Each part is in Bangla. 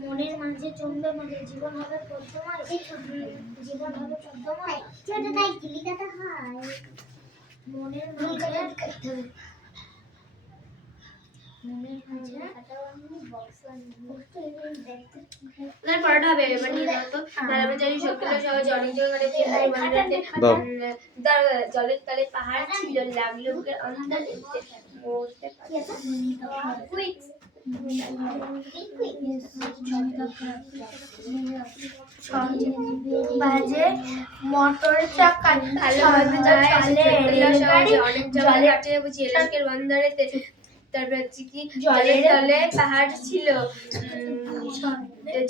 মনের মাঝে জমবে মাঝে জীবন হবে পদ্মময়, জীবন হবে পদ্মময়, ছোট তাই চিলিকাটা হয় মনের মাঝে জলের তলে পাহাড় ছিল, লাগলো বুকের অন্তরে বাজে মোটর চাকা অনেক জলে কাটে বুঝি এলাকের বন্দরেতে। তারপর হচ্ছে কি জলের তলে পাহাড় ছিল,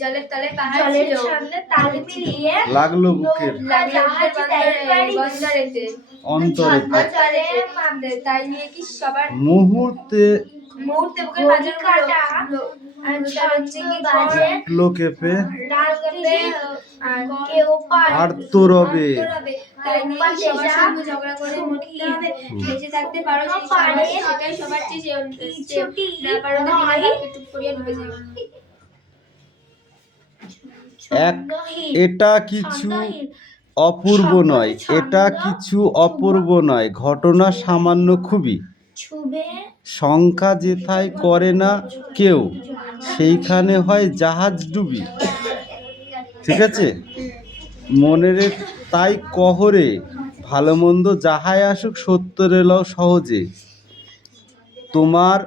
জলের তলে পাহাড় ছিল, তাল মিলিয়ে লাগলো বুকের বন্দরেতে অন্তরে, তাই নিয়ে কি সবার মুহূর্তে বুকের বাজার কাটা লোকেপে আর্তরবে, তাই নিয়ে সবার সঙ্গে ঝগড়া করে মরতে হবে, বেঁচে থাকতে পারো সেটাই সবার চেয়ে না পারো তো টুক করিয়া ডুবে যাবে। এটা কিছু অপূর্ব নয়, এটা কিছু অপূর্ব নয়, ঘটনা সামান্য খুবই, শঙ্কা যেথায় করে না কেউ সেইখানে হয় জাহাজ ডুবি। ঠিক আছে, মনেরে তাই কহরে, ভালো মন্দ যাহাই আসুক সত্যরে লও সহজে, তোমার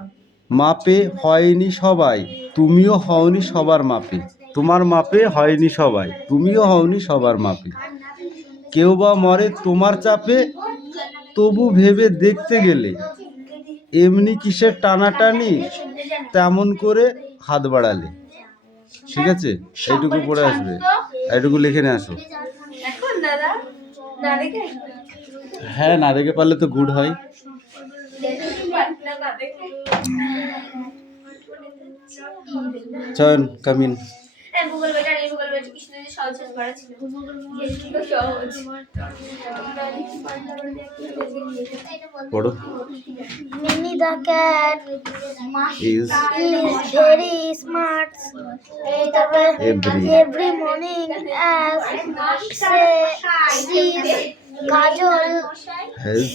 মাপে হয়নি সবাই, তুমিও হওনি সবার মাপে, তোমার মাপে হয়নি সবাই, তুমিও হওনি সবার মাপে, কেউ বা মরে তোমার চাপে, তবু ভেবে দেখতে গেলে এমনি কিসের টানাটানি, তেমন করে হাত বাড়ালে। ঠিক আছে, এইটুকু পড়ে আসবে, এইটুকু লিখে নিয়ে আসো। হ্যাঁ, না দেখে পারলে তো গুড হয়। চয়ন কামিন পড়ো। Minnie the cat is very smart. Every morning as sees Kajol, and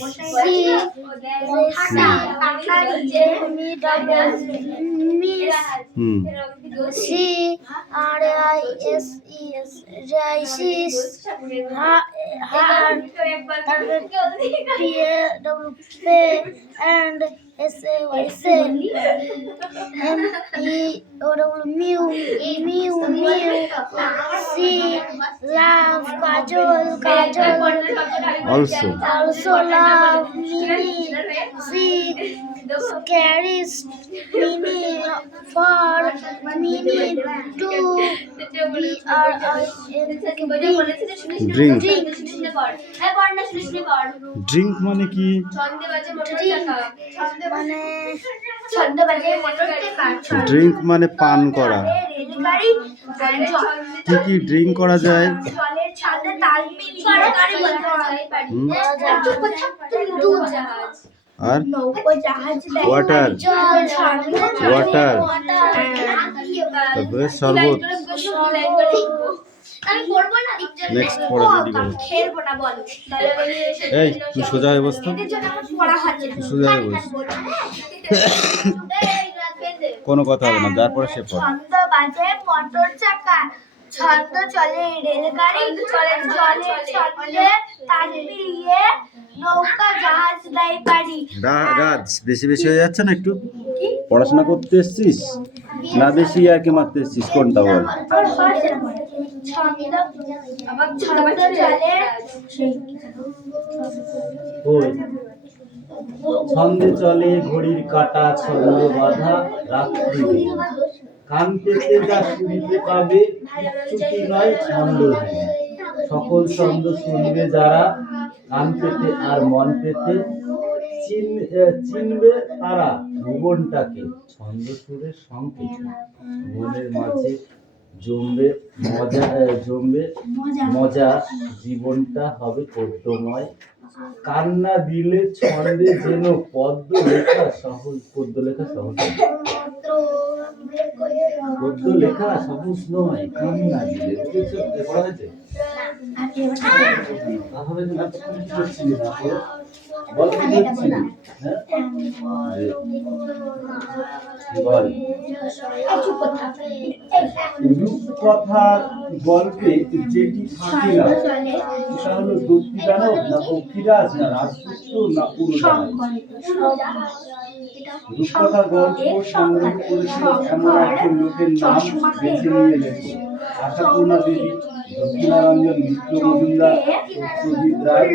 mew, she love Kajol, also love Minnie, she carries Minnie for Minnie to drink. Drink মানে কি? ড্রিঙ্ক মানে পান করা। কি কি ড্রিঙ্ক করা যায়? আর ওয়াটার, তারপরে শরবত। নেক্সট পড়া রেডি করো। এই তুই সোজা হয়ে বস তো, সোজা হয়ে বস, কোনো কথা হবে না, যার পরে সে পড়ে। ছন্দ বাজে মোটর চাকা, ছন্দ চলে রেলগাড়ি, ছন্দে তাল মিলিয়ে নৌকা জাহাজ নাই পারি। রাজ বেশি বেশি হয়ে যাচ্ছে না একটু? পড়াশোনা করতে এসছিস না বেশি আর কি মারতে এসছিস, কোনটা বল? ছন্দে চলে ঘড়ির কাঁটা, ছন্দে বাঁধা রাত্রি, কান পেতে যা শুনতে পাবে চুটি নয় ছন্দ, সকল ছন্দ শুনবে যারা, কান পেতে আর মন পেতে চিনবে তারা ভুবনটাকে, ছন্দ সুরের সংকেত, মনের মাঝে জমবে মজা, জীবনটা হবে পদ্মময়, কান্না দিলে ছন্দে যেন পদ্ম লেখা সহজ পদ্ম লেখা সহজ নয় কান্না দিলে বুঝেছো? পড়া হয়েছে? তাহলে কিন্তু এতক্ষণ কি করছিলি না তো? বল কি করছিলি? হ্যাঁ? বল। রূপকথার গল্পে যেটি থাকে না সেটা হলো দক্ষী দানব না পক্ষীরাজ না রাজপুত্র না পুরুষাজ। রূপকথার গল্প সংগ্রহ করেছিল এমন একজন লোকের নাম বেছে নিয়ে লেখো। আশাপূর্ণা দেবী, দক্ষিণারঞ্জন মিত্র মজুমদার, সত্যজিৎ রায়।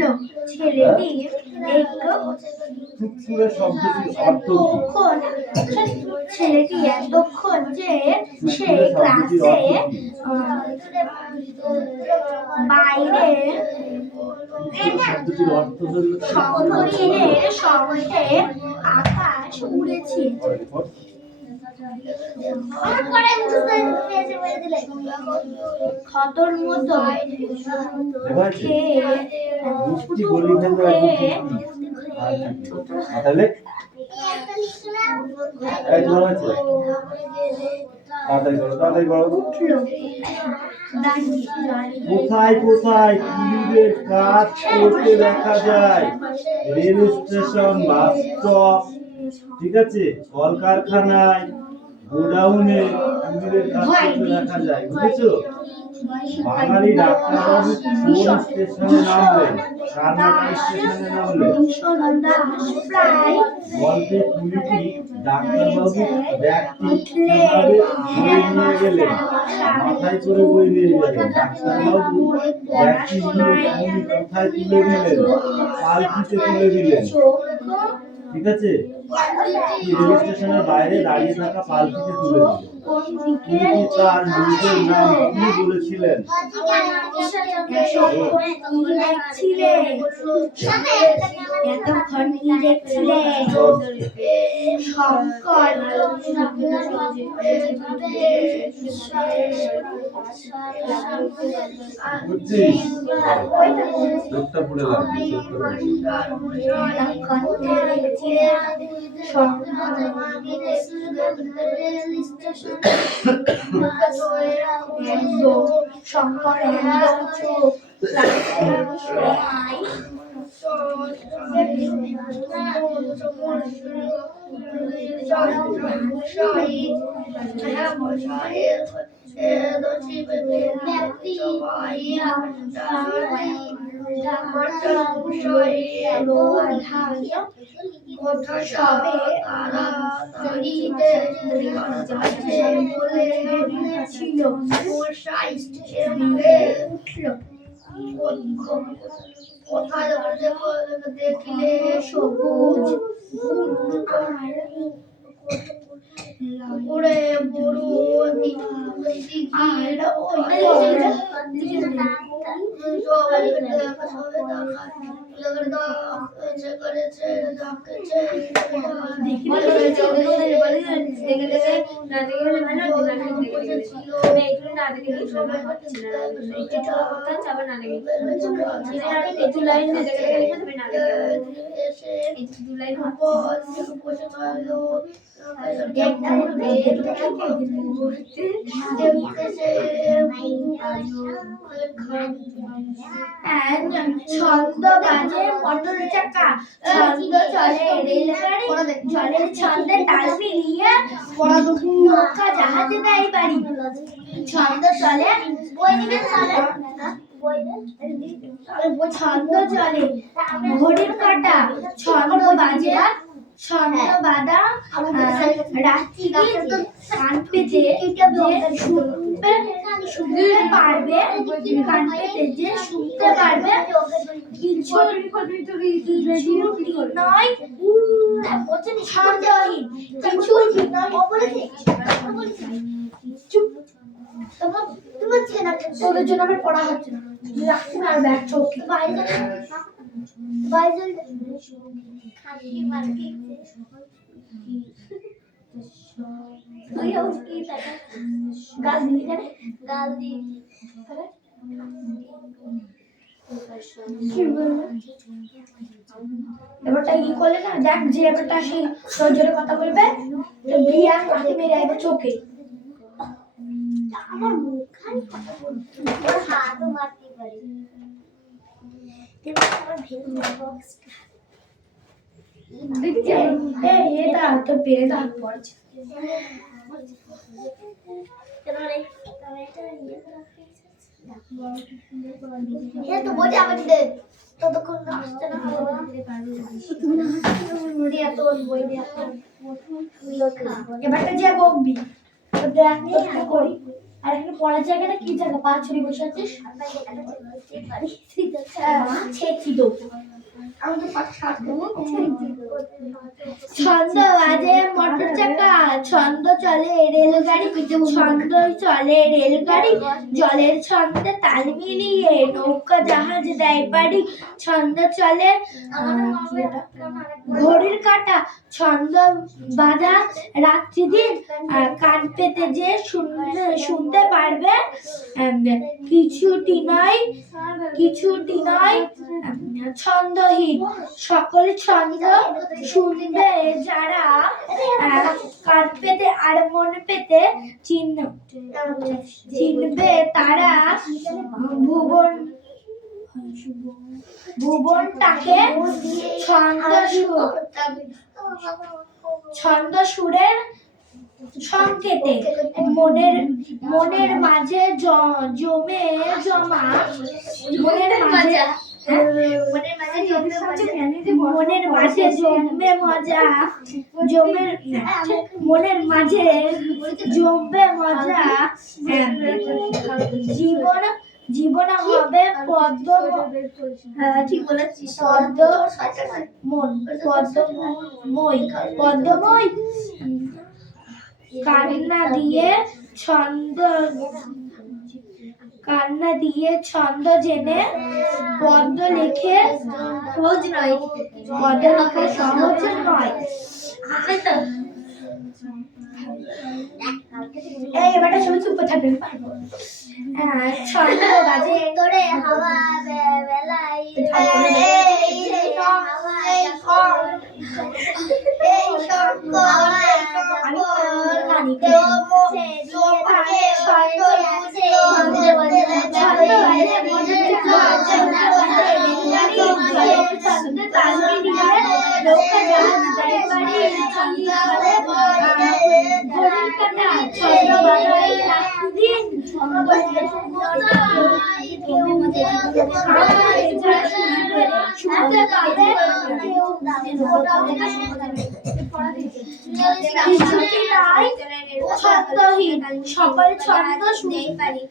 টুকটুরে শব্দটির অর্থ কি? ছেলেটি এতক্ষণ যে সে ক্লাসে বাইরে শব্দটির অর্থ হলো শঙ্খনীলের সঙ্গে আকাশ উড়েছে। ক্ষতর মতো খেয়ে তাহলে কোথায় কোথায় কুলিদের কাজ করতে দেখা যায়? রেল স্টেশন, বাস স্টপ, ঠিক আছে, কলকারখানায়, গোডাউনে কুলিদের কাজ করতে দেখা যায়। বুঝেছো? বাঙালি ডাক্তারবাবু কোন স্টেশনে নামলেন? কারমাটা স্টেশনে নামলেন। গল্পে কুলিটি ডাক্তারবাবু ব্যাগটি কিভাবে বয়ে নিয়ে গেলেন? মাথায় করে বয়ে নিয়ে গেলেন। ডাক্তারবাবু ব্যাগটি নিয়ে কুলি কোথায় তুলে দিলেন? পালকিতে তুলে দিলেন। ঠিক আছে, রেল স্টেশনের বাইরে দাঁড়িয়ে থাকা পালকিতে তুলে দিলেন। কুলিটি তার নিজের নাম কি বলেছিলেন? এতক্ষণ কি দেখছিলে? শঙ্কর বুঝছিস? চোখটা পড়ে লাগবে, চোখটা পড়ে। শঙ্কর কোথায় দেখলে সবুজ উপরে বড় ছন্দ বাজে মোটর চাকা, ছন্দ চলে রেলগাড়ি, জলের ছন্দে তাল মিলিয়ে নৌকা জাহাজে দেয় বাড়ি। ছন্দ চলে ছন্দ চলে ঘড়ির কাঁটা, ছন্দ বাজে ছন্দ বাদা রাত্রি কান পেতে শুনতে পারবে, কান পেতে যে শুনতে পারবে কিছু নয় ছন্দহীন, কিছু চুপ। তোদের জন্য আমার পড়া হচ্ছে না, রাখছি না আর ব্যাগ চোখে গাল দিলি গাল দিয়ে এবারটা কি করলে না, দেখ যে এবারটা সেই তোর জোরে কথা বলবে, তো বিয়ার লাঠি মেরে আইবে চোখে। আমার মুখখানি কথা বলতে ওর হাতও মারতে পারে। এবার আমার ভেঙে বক্সটা দেখি এটা তো পেরে দাও পড়ছে। এবারে এটা ইয়ে তো বোঝা আমাদের ততক্ষণ আসতে না এবারটা যে বকবি দেখ তো করি। আর এখানে পড়ার জায়গাটা কি জায়গা? পা ছড়ি বসে আছিস, ছেঁচি দেবো আমি তো পাঁচ সাত দেবো। ছন্দ বাজে মোটর চাকা, ছন্দ চলে রেলগাড়ি, ছন্দ চলে রেলগাড়ি, জলের ছন্দে তাল মিলিয়ে নৌকা জাহাজ দেয় পাড়ি, ছন্দ চলে ঘড়ির কাঁটা, ছন্দ বাঁধা রাত্রি দিন, কান পেতে যে শুনতে পারবে কিছুটি নয় ছন্দহীন, সকল ছন্দ শুনবে যারা কান পেতে আর মন পেতে চিনবে তারা ভুবনটাকে ছন্দ সুরের সংকেতে মনের মাঝে জমে জমা মনের মাঝে জমবে মজা মনের মাঝে জমবে মজা জীবন হবে ঠিক বলেছিস পদ্মময় কান্না দিয়ে ছন্দ জেনে পদ্ম লেখে সহজ নয়, এই এবারটা সবাই চুপ থাকবেন। ছন্দ বাজে তোরে হাওয়া বেলায় ছন্দহীন, সকল ছন্দ শুনেই পারি।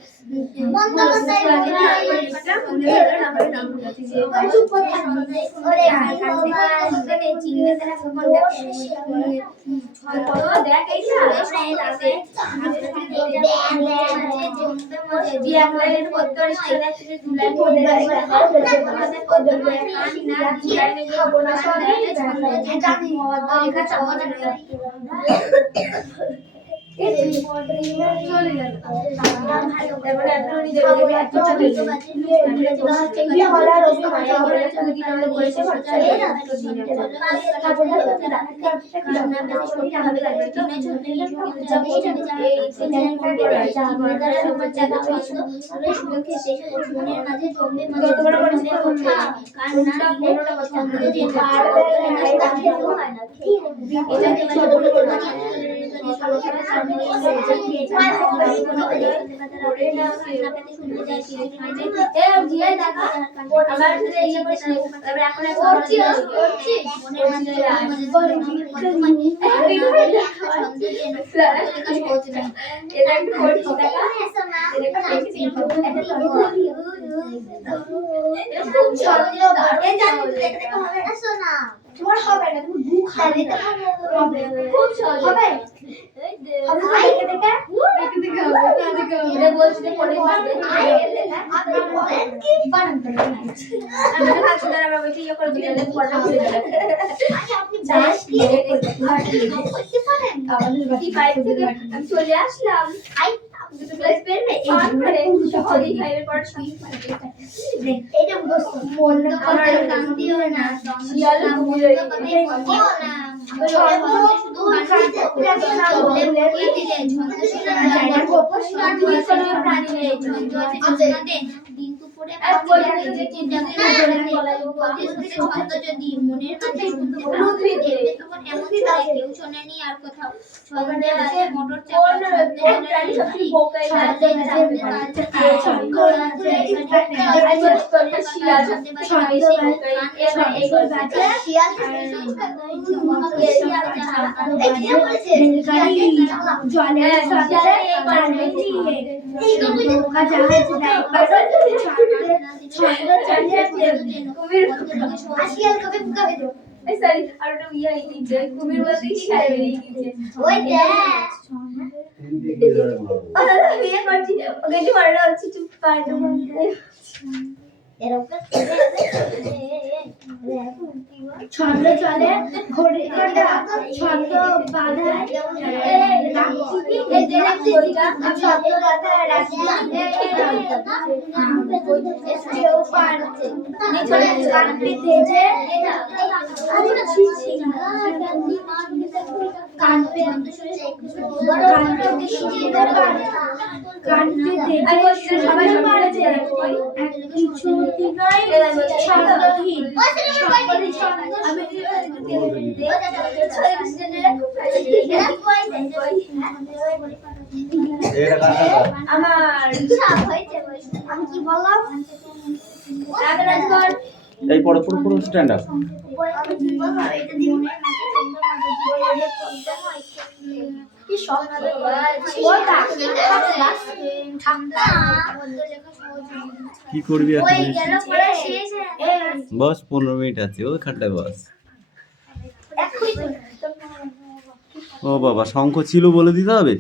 তোমার হবে না, তুমি গু খাবে খুব সহজ হবে। চলে আসলাম দুটো ক্লাস পেলে মানে সহজেই ফাইভের পর সবই এটা মুখস্থ মন আমার কান্দিও না শিয়াল কুমির কুমির বলতে কি খাই বেরিয়ে গেছে বিয়ে করছি ওকে একটু মারা হচ্ছে চুপ পাড় ছন্দ চলে ঘড়ির কাঁটা ছন্দ বাঁধায় ছন্দ বাঁধায় কেউ পারছে গান পেতেছে সবাই পারছে কিছু ছন্দহীন আমার আমি কি বললাম এই পড়ো পুরো পুরো স্ট্যান্ড আপ। কি করবি এখন? বস 15 মিনিট আছে ওইখানটায় বস। ও বাবা শঙ্খ ছিল বলে দিতে হবে।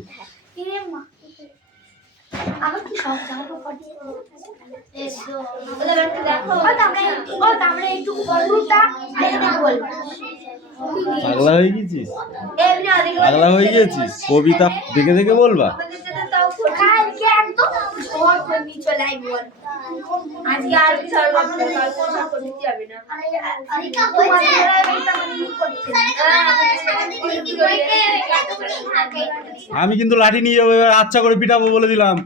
পাগলা হয়ে গেছিস, পাগলা হয়ে গেছিস, কবিতা দেখে দেখে বলবা। আমি কিন্তু লাঠি নিয়ে যাবো এবার, আচ্ছা করে পিটাবো বলে দিলাম।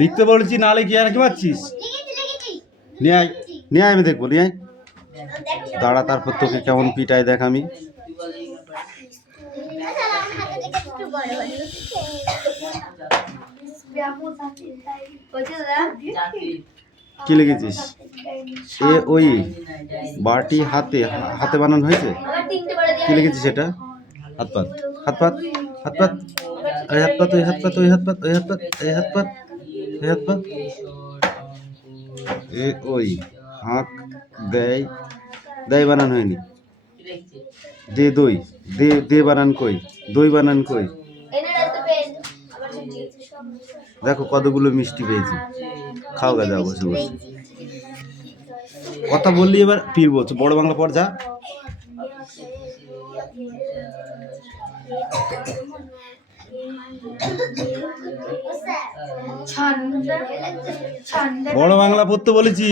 লিখতে বলেছি নালে কি আর কি পাচ্ছিস? নিয়ে আয়, নিয়ে আয়, আমি দেখবো, নিয়ে আয়। দাঁড়া তারপর তোকে কেমন পিটাই দেখ আমি। কি লিখেছিস? এ ওই বাটি হাতে হাতে বানানো হয়েছে। কি লিখেছিস এটা? হাত পাত, হাত পাত, হাত পাত, এই হাত পাত, ওই হাত পাত, ওই হাত পাত, ওই হাত পাত, এই হাত পাত, এই হাত পাত। এ ওই হাঁক দেয়, দেয় বানান হয়নি। দে দই, দে দে বানান কই, দই বানান কই। দেখো কতগুলো মিষ্টি পেয়েছি, খাও গা, যাও বসে বসে। কথা বললি এবার ফিরবো, বড় বাংলা পড় যা। বড় বাংলা পড়তে বলেছি,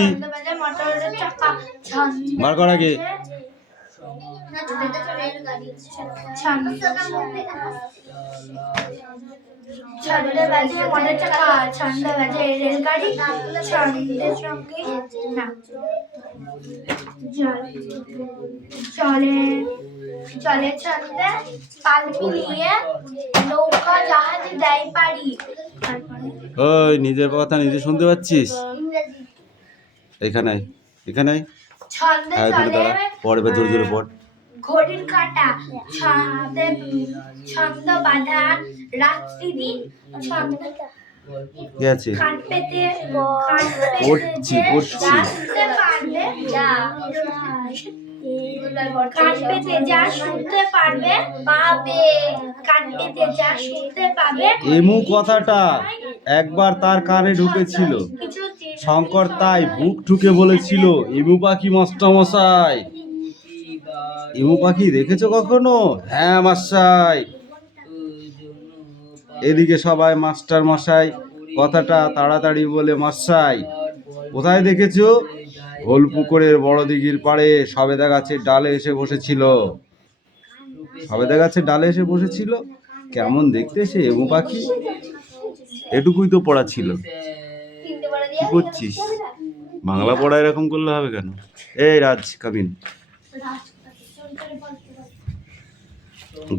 বার কর আগে। ছন্দে বাজে মোটর চাকা, ছন্দে বাজে রেলগাড়ি, ছন্দের সঙ্গে না চলে চলে ছন্দে পাল মিলিয়ে নৌকা জাহাজে দেয় পাড়ি। ওই নিজের কথা নিজে শুনতে পাচ্ছিস? এখানে এখানে ছন্দে চলে পড়ে বা জোরে জোরে পড়। ঘড়ির কাঁটা ছন্দ বাঁধা রাত্রি দিন ছন্দ কি আছে? কান পেতে পড়ছি পড়ছি। শুনতে পারবে কান পেতে যা শুনতে পারবে পাবে, কান পেতে যা শুনতে পাবে। এমু কথাটা একবার তার কানে ঢুকেছিল, শঙ্কর তাই বুক ঠুকে বলেছিল, এমু পাখি মাস্টারমশাই। এমু পাখি দেখেছো কখনো? হ্যাঁ মাস্টার। এদিকে সবাই মাস্টার মশাই কথাটা তাড়াতাড়ি বলে, মশাই কোথায় দেখেছো? গোল পুকুরের বড় দিঘির পাড়ে সবেদা গাছের ডালে এসে বসেছিল। সবেদা গাছের ডালে এসে বসেছিল, কেমন দেখতে সে এমু পাখি। এটুকুই তো পড়া ছিল, কি করছিস? বাংলা পড়া এরকম করলে হবে কেন? এই রাজ কাবিন,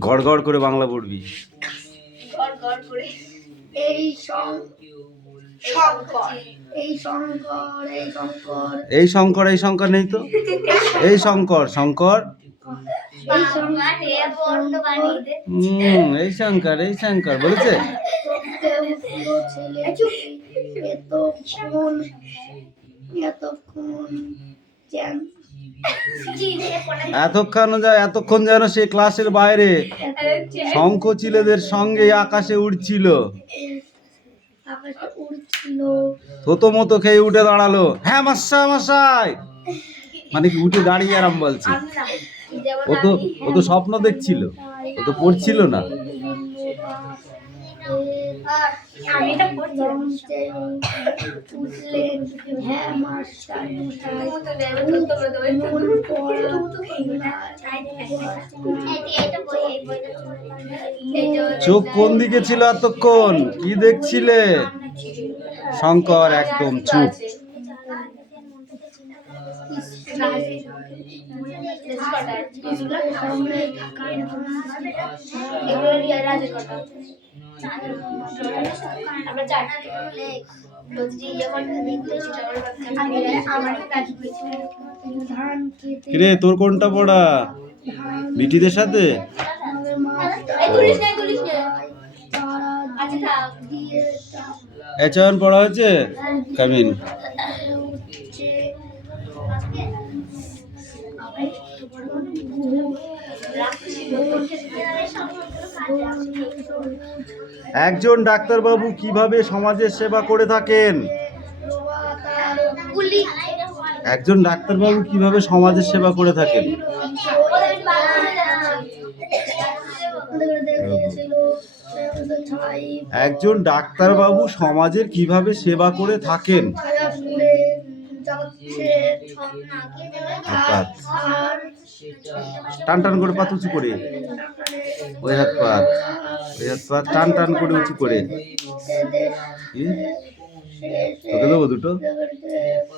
গড় গড় করে বাংলা পড়বি। এই শঙ্কর এই শঙ্কর এই শঙ্কর এই শঙ্কর, এই শঙ্কর নেই তো, এই শঙ্কর শঙ্কর, এই শঙ্কর এই শঙ্কর, এই শঙ্কর বলেছে। এতক্ষণ যেন সে ক্লাসের বাইরে শঙ্খ চিলেদের সঙ্গে আকাশে উড়ছিল। থতো মতো খেয়ে উঠে দাঁড়ালো। হ্যাঁ মশাই, মানে কি উঠে দাঁড়িয়ে আরাম বলছে। ও তো স্বপ্ন দেখছিল, ও তো পড়ছিল না। চোখ কোন দিকে ছিল এতক্ষণ? কি দেখছিলে? শঙ্কর একদম চুপ। কিরে তোর কোনটা পড়া? বিটিদের সাথে? এচয়ন পড়া হয়েছে কামিন? একজন ডাক্তারবাবু কিভাবে সমাজের সেবা করে থাকেন? একজন ডাক্তারবাবু কিভাবে সমাজের সেবা করে থাকেন? একজন ডাক্তারবাবু সমাজের কিভাবে সেবা করে থাকেন? টান টান করে পাত উঁচু করে, ওই হাত পাত টান টান করে উঁচু করে। তোকে দেবো দুটো?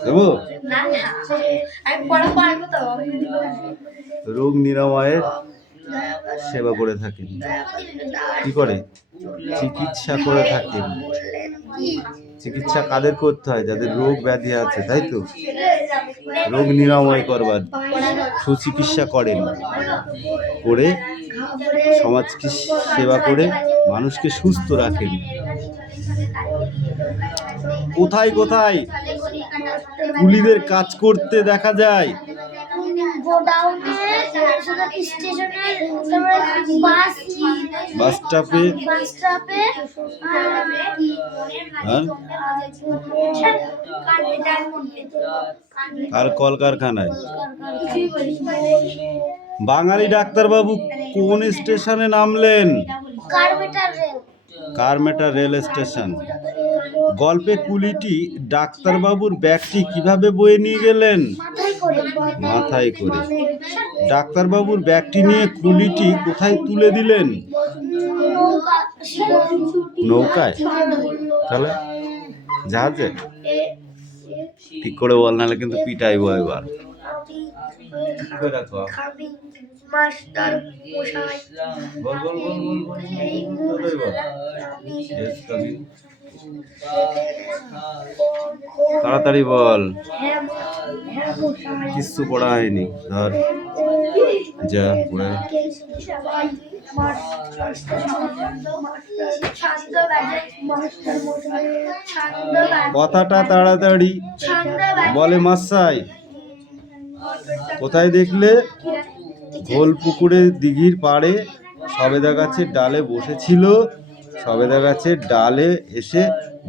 দেবো? রোগ নিরাময়ের সেবা করে থাকেন। কি করে? চিকিৎসা করে থাকেন। চিকিৎসা কাদের করতে হয়? যাদের রোগ ব্যাধি আছে, তাই তো? রোগ নিরাময় করবার সুচিকিৎসা করেন, করে সমাজকে সেবা করে মানুষকে সুস্থ রাখেন। কোথায় কোথায় কুলিদের কাজ করতে দেখা যায়? বাস স্টপে, আর কলকারখানায়। বাঙালি ডাক্তারবাবু কোন স্টেশনে নামলেন? কারমেটা রেল স্টেশন। গল্পে কুলিটি ডাক্তারবাবুর ব্যাগটি কিভাবে বয়ে নিয়ে গেলেন? মাথায় করে। ডাক্তারবাবুর ব্যাগটি নিয়ে কুলিটি কোথায় তুলে দিলেন? নৌকায়। তাহলে জাহাজে? ঠিক করে বল, নাহলে কিন্তু পিটাইবো এবার। তাড়াতাড়ি বল, কিচ্ছু পড়া হয়নি। ধর যা পড়ে। কথাটা তাড়াতাড়ি বলে, মশাই কোথায় দেখলে? গোল পুকুরের দিঘির পাড়ে সবেদা গাছের ডালে বসেছিল। সবেদা গাছের ডালে এসে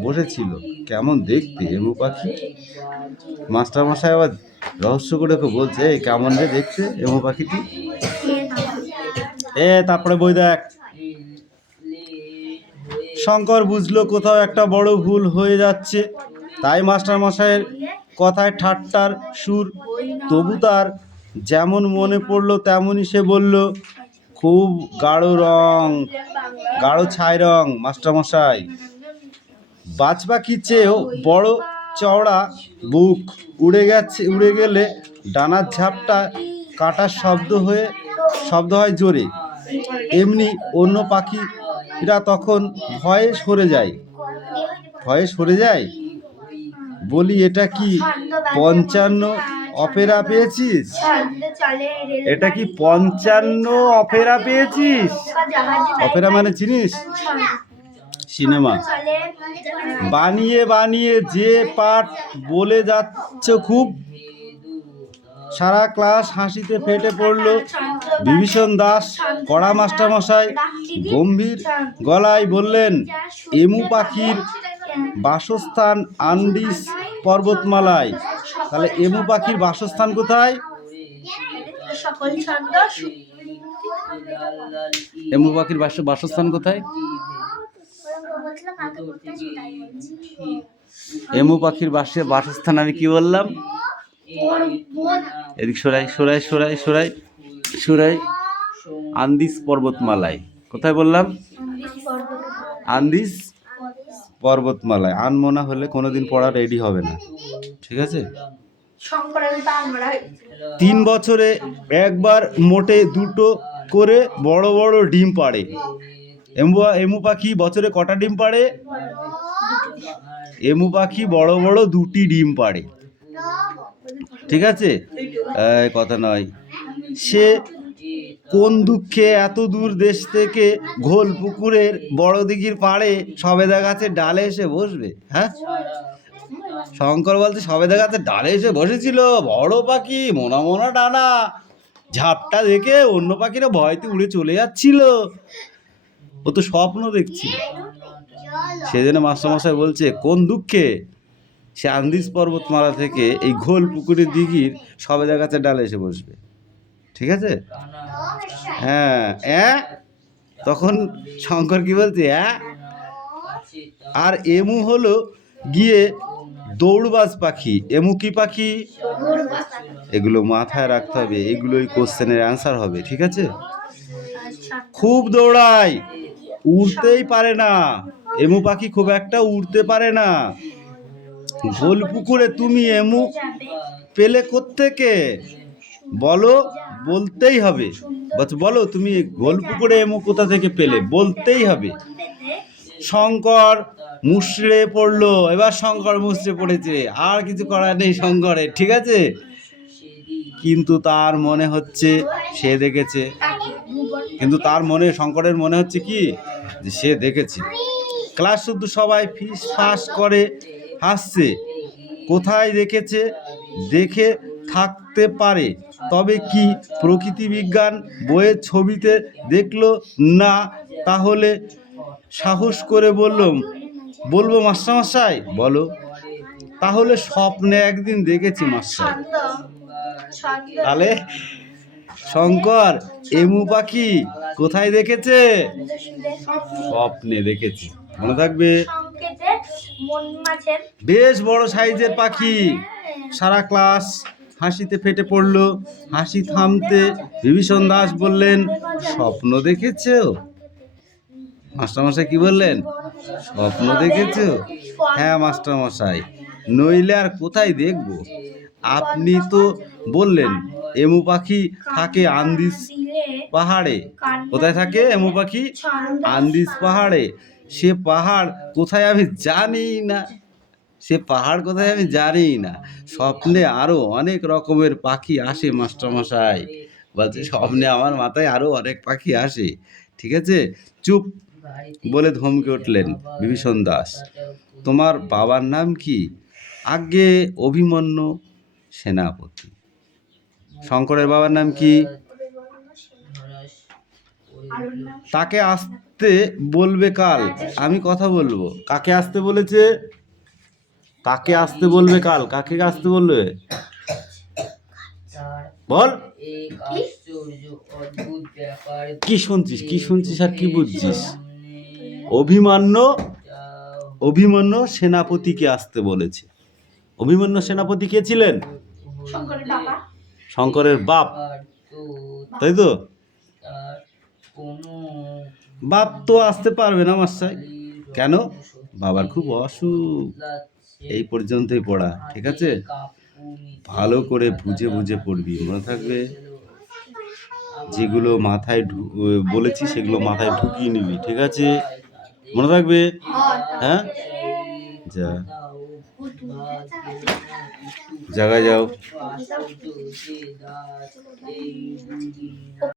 বসেছিল, কেমন দেখতে এমু পাখি। মাস্টার মশাই আবার রহস্য করে বলছে, কেমন রে দেখতে এমু পাখিটি। তারপরে বই দেখ। শঙ্কর বুঝলো কোথাও একটা বড় ভুল হয়ে যাচ্ছে, তাই মাস্টারমশাইয়ের কথায় ঠাট্টার সুর। তবু তার যেমন মনে পড়লো তেমনই সে বলল, খুব গাঢ় রং, গাঢ় ছাই রং মাস্টারমশাই। বাজ পাখির চেয়েও বড় চওড়া বুক, উড়ে গেলে ডানার ঝাপটা কাটার শব্দ হয় জোরে। এমনি অন্য পাখিরা তখন ভয়ে সরে যায়। বলি, এটা কি 55 অপেরা পেয়েছিস? এটা কি 55 অপেরা পেয়েছিস? অপেরা মানে চিনিস? সিনেমা। বানিয়ে যে পাঠ বলে যাচ্ছ খুব। সারা ক্লাস হাসিতে ফেটে পড়ল। বিভীষণ দাস কড়া মাস্টারমশাই গম্ভীর গলায় বললেন, এমু পাখির বাসস্থান আন্দিজ পর্বতমালায়। তাহলে এমু পাখির বাসস্থান কোথায়? এমু পাখির বাসস্থান কোথায়? এমু পাখির বাসস্থান আমি কি বললাম? এদিক সরাই আন্দিজ পর্বতমালায়। কোথায় বললাম? আন্দিজ পর্বতমালায়। আনমনা হলে কোনোদিন পড়া রেডি হবে না, ঠিক আছে? 3 বছরে একবার মোটে 2টো করে বড় বড় ডিম পাড়ে। এমু পাখি বছরে কটা ডিম পাড়ে? এমু পাখি বড় বড় 2টি ডিম পাড়ে, ঠিক আছে? কথা নয়। সে কোন দুঃখে এত দূর দেশ থেকে ঘোল পুকুরের বড় দিঘির পাড়ে সবেদা গাছের ডালে এসে বসবে? হ্যাঁ, শঙ্কর বলছে সবেদা গাছের ডালে এসে বসেছিল। বড় পাখি, মোনা ডানা, ঝাপটা দেখে অন্য পাখিরা ভয়তে উড়ে চলে যাচ্ছিল। ও তো স্বপ্ন দেখছিল। সেজন্য মাস্টারমশাই বলছে, কোন দুঃখে সে আন্দিজ পর্বতমালা থেকে এই ঘোল পুকুরের দিঘির সবেদা গাছের ডালে এসে বসবে, ঠিক আছে? হ্যাঁ, তখন শঙ্কর কি বলছে? আর এমু হলো গিয়ে দৌড়বাজ পাখি। এমু কি পাখি? এগুলো মাথায় রাখতে হবে, এগুলোই কোশ্চেনের অ্যান্সার হবে, ঠিক আছে? খুব দৌড়ায়, উড়তেই পারে না। এমু পাখি খুব একটা উড়তে পারে না। গোল পুকুরে তুমি এমু পেলে কোত্থেকে? বলতেই হবে। বলো, তুমি গোল পুকুরে এমু কোথা থেকে পেলে? বলতেই হবে। শঙ্কর মুষড়ে পড়লো। এবার শঙ্কর মুষড়ে পড়েছে, আর কিছু করার নেই শঙ্করের, ঠিক আছে? কিন্তু তার মনে হচ্ছে সে দেখেছে। শঙ্করের মনে হচ্ছে কি, যে সে দেখেছে। ক্লাস শুদ্ধ সবাই ফিস ফাস করে হাসছে। কোথায় দেখেছে? দেখে থাকতে পারে, তবে কি প্রকৃতি বিজ্ঞান বইয়ের ছবিতে দেখলো না? তাহলে সাহস করে বলবো মাস্টারমশাই। বলো। তাহলে স্বপ্নে একদিন দেখেছি মাস্টার। তাহলে শঙ্কর এমু পাখি কোথায় দেখেছে? স্বপ্নে দেখেছে, মনে থাকবে। বেশ বড় সাইজের পাখি। সারা ক্লাস হাসিতে ফেটে পড়ল। হাসি থামতে বিভীষণ দাস বললেন, স্বপ্ন দেখেছো? মাস্টারমশাই কি বললেন? স্বপ্ন দেখেছো? হ্যাঁ মাস্টারমশাই, নইলে আর কোথায় দেখবো? আপনি তো বললেন এমু পাখি থাকে আন্দিজ পাহাড়ে। কোথায় থাকে এমু পাখি? আন্দিজ পাহাড়ে। সে পাহাড় কোথায় আমি জানি না। স্বপ্নে আরো অনেক রকমের পাখি আসে মাস্টারমশাই। বলছে, স্বপ্নে আমার মাথায় আরো অনেক পাখি আসে, ঠিক আছে? চুপ বলে ধমকে উঠলেন বিভীষণ দাস। তোমার বাবার নাম কি? আগে অভিমন্যু সেনাপতি। শঙ্করের বাবার নাম কি? তাকে আসতে বলবে কাল, আমি কথা বলবো। কাকে আসতে বলেছে? কাকে আসতে বলবে কাল? কাকে আসতে বলবে? বল। কি শুনছিস আর কি বুঝছিস? অভিমন্যু সেনাপতিকে আসতে বলেছে। অভিমন্যু সেনাপতি কে ছিলেন? শঙ্করের বাবা। শঙ্করের বাপ, তাই তো? বাপ তো আসতে পারবে না মাস্টার, কেন? বাবার খুব অসুখ। এই পর্যন্তই পড়া, ঠিক আছে? ভালো করে বুঝে বুঝে পড়বি, মনে থাকবে। যেগুলো মাথায় বলেছি সেগুলো মাথায় ঢুকিয়ে নিবি, ঠিক আছে? মনে থাকবে, হ্যাঁ? যা, জায়গায় যাও।